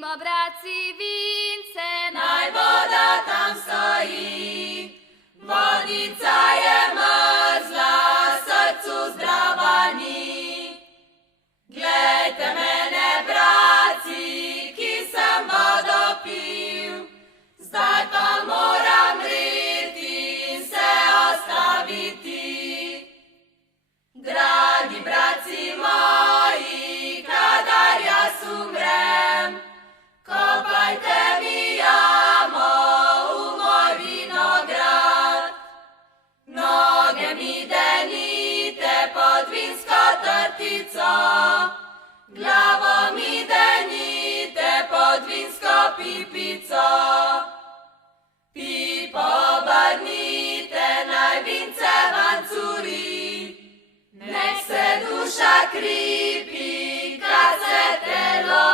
Pijmo, bratci, vince, naj voda tam stoji. Vodica je mrzla, srcu zdrava ni. Glejte mene, bratci, ki sem vodo pil, zdaj pa moram mreti in se ostaviti. Dragi bratci moji, kadar jaz umrem, kopajte mi jamo v moj vinograd. Noge mi denite pod vinsko trtico, glavo mi denite pod vinsko pipico. Pipo obrnite, naj vince van curi, nek se duša kripi, kad se telo